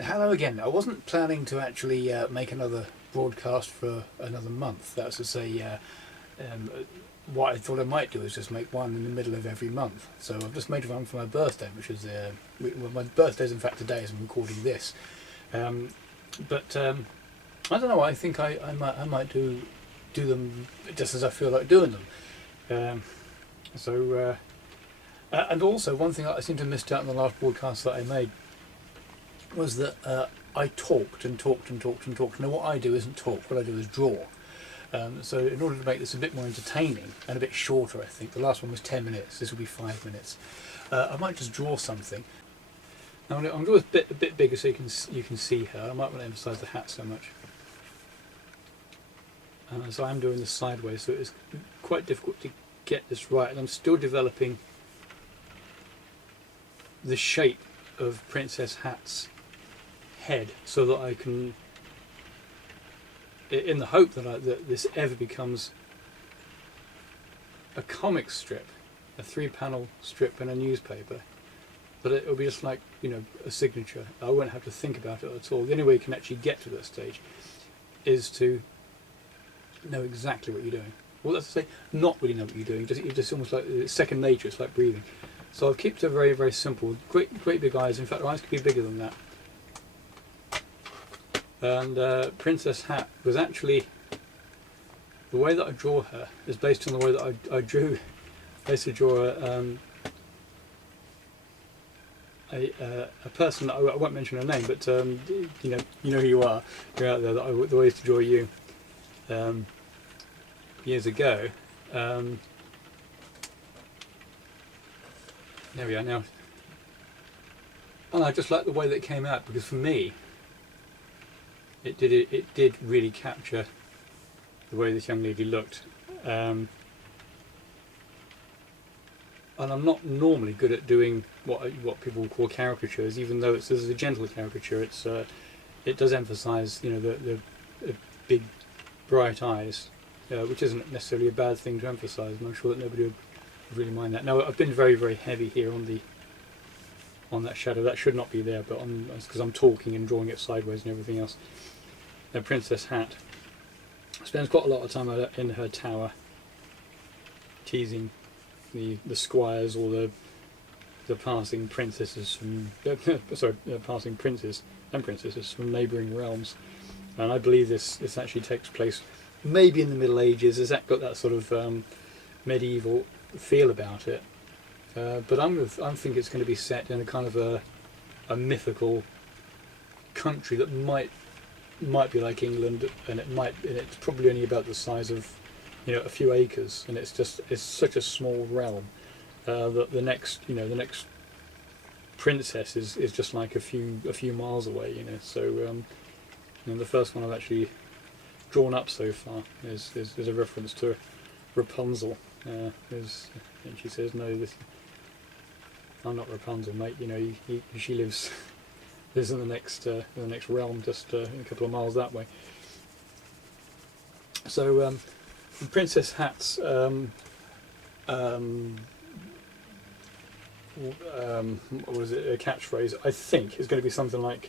Hello again. I wasn't planning to actually make another broadcast for another month. That's to say, what I thought I might do is just make one in the middle of every month. So I've just made one for my birthday, which is well, my birthday's in fact today as I'm recording this. But I don't know. I think I might do them just as I feel like doing them. And also one thing that I seem to have missed out in the last broadcast that I made was that I talked and talked and talked and talked. Now what I do isn't talk, what I do is draw. So in order to make this a bit more entertaining and a bit shorter, I think, the last one was 10 minutes, this will be 5 minutes, I might just draw something. Now I'm going to draw a bit bigger so you can see her. I might want to emphasise the hat so much. So I'm doing this sideways, so it's quite difficult to get this right, and I'm still developing the shape of Princess Hat's head, so that I can, in the hope that this ever becomes a comic strip, a 3-panel strip in a newspaper, that it'll be just like, you know, a signature. I won't have to think about it at all. The only way you can actually get to that stage is to know exactly what you're doing. Well, that's to say, not really know what you're doing. It's just almost like it's second nature. It's like breathing. So I've kept it very, very simple. Great big eyes. In fact, her eyes could be bigger than that. And Princess Hat was actually, the way that I draw her is based on the way that I drew. I used to draw a person that I won't mention her name, but you know who you are. You're out there. The way I used to draw you years ago. There we are now. And I just like the way that it came out, because for me, it did really capture the way this young lady looked. And I'm not normally good at doing what people call caricatures, even though this is a gentle caricature. It does emphasise, you know, the big bright eyes, which isn't necessarily a bad thing to emphasise, and I'm sure that nobody would really mind that. Now I've been very, very heavy here on that shadow. That should not be there, but because I'm talking and drawing it sideways and everything else. Now Princess Hat spends quite a lot of time in her tower, teasing the squires or the passing princesses from passing princes and princesses from neighbouring realms. And I believe this actually takes place maybe in the Middle Ages. It's got that sort of medieval feel about it, but I think it's going to be set in a kind of a mythical country that might be like England, and it's probably only about the size of, you know, a few acres, and it's such a small realm that the next princess is just like a few miles away, you know. So you know, the first one I've actually drawn up so far is a reference to Rapunzel. And she says, "No, I'm not Rapunzel, mate. You know, she lives in the next realm, just a couple of miles that way." So Princess Hat's what was it? A catchphrase, I think, is going to be something like,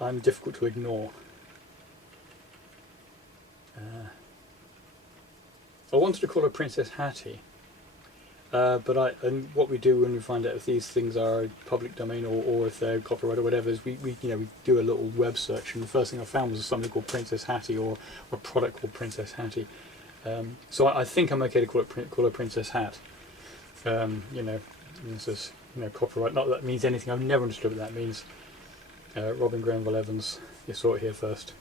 "I'm difficult to ignore." I wanted to call her Princess Hattie, and what we do when we find out if these things are public domain or if they're copyright or whatever is we do a little web search, and the first thing I found was something called Princess Hattie, or a product called Princess Hattie. So I think I'm okay to call her Princess Hat. You know, this is, you know, copyright. Not that means anything. I've never understood what that means. Robin Grenville Evans, you saw it here first.